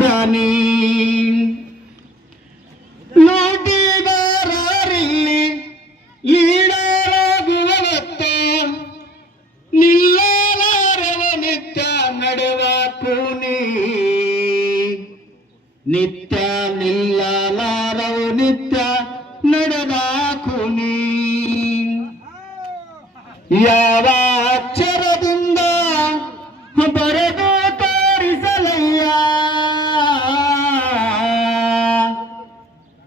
ದನಿ ಲೂಟಿಗಾರರಲ್ಲಿ ಈಡಾಗುವತ್ತ ನಿಲ್ಲಲಾರವ ನಿತ್ಯ ನಡೆವ ಕೂನಿ ನಿತ್ಯ ನಿಲ್ಲಲಾರವು ನಿತ್ಯ ನಡೆದ ಕೂನಿ ಯಾವ ಅಕ್ಷರದಿಂದ ಬರೆದು ತೋರಿಸಲಯ್ಯ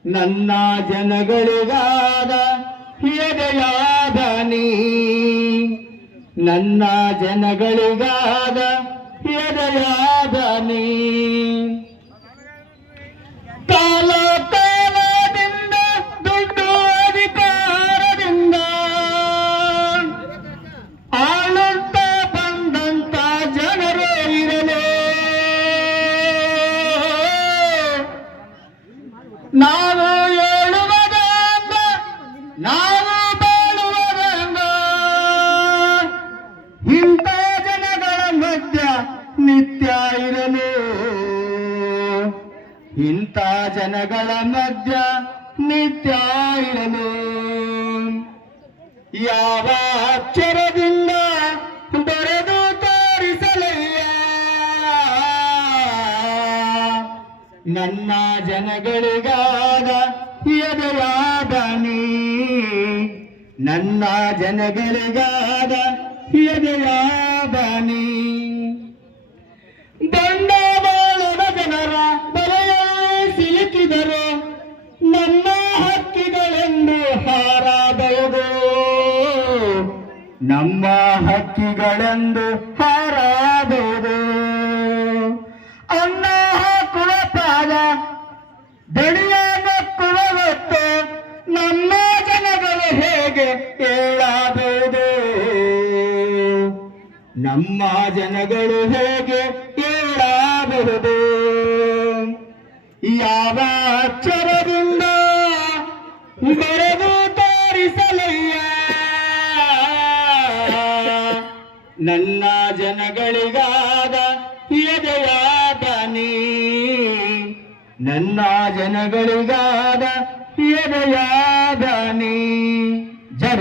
ನನ್ನ ಜನಗಳಿಗಾದ ಎದೆಯಾದ ನೀ ನನ್ನ ಜನಗಳಿಗಾದ ಎದೆಯಾದ ನೀ ಕಾಲ ಕಾಲದಿಂದ ದುಡ್ಡು ಅಧಿಕಾರದಿಂದ ಆಳುತ್ತ ಬಂದಂತ ಜನರೇ ಇರಲೇ ನಾವು ಹೇಳುವುದಂಗ ನಾವು ಬಾಳುವುದಂಗ ಇಂಥ ಜನಗಳ ಮಧ್ಯ ನಿತ್ಯ ಇರಲು ಇಂಥ ಜನಗಳ ಮಧ್ಯ ನಿತ್ಯ ಇರಲು ಯಾವ ಅಕ್ಷರದಿಂದ ಬರೆದು ತೋರಿಸಲಯ್ಯ ನನ್ನ ಜನಗಳಿಗಾದ ಎದೆಯಾದ ನೀ ನನ್ನ ಜನಗಳಿಗಾದ ಎದೆಯಾದ ನೀ ಬಂಡವಾಳದ ಜನರ ಬಲೆಯಲ್ಲಿ ಸಿಲುಕಿದರು ನಮ್ಮ ಹಕ್ಕಿಗಳೆಂದು ಹಾರಾಬಹುದು ನಮ್ಮ ಹಕ್ಕಿಗಳೆಂದು ಹಾರಾಬಹುದು ಅನ್ನ ಹಾಕುವ ಪಾದ ದಣಿಯ ನಕ್ಕುವ ಹೊತ್ತು ನಮ್ಮ ಜನಗಳು ಹೇಗೆ ಹೇಳಬಹುದು ನಮ್ಮ ಜನಗಳು ಹೇಗೆ ಹೇಳಬಹುದು ಯಾವ ಅಕ್ಷರದಿಂದ ಬರೆದು ತೋರಿಸಲಯ್ಯ ನನ್ನ ಜನಗಳಿಗಾದ ಎದೆಯಾದ ನೀ ನನ್ನ ಜನಗಳಿಗಾದ ಎದೆಯಾದ ನೀ ಜೈ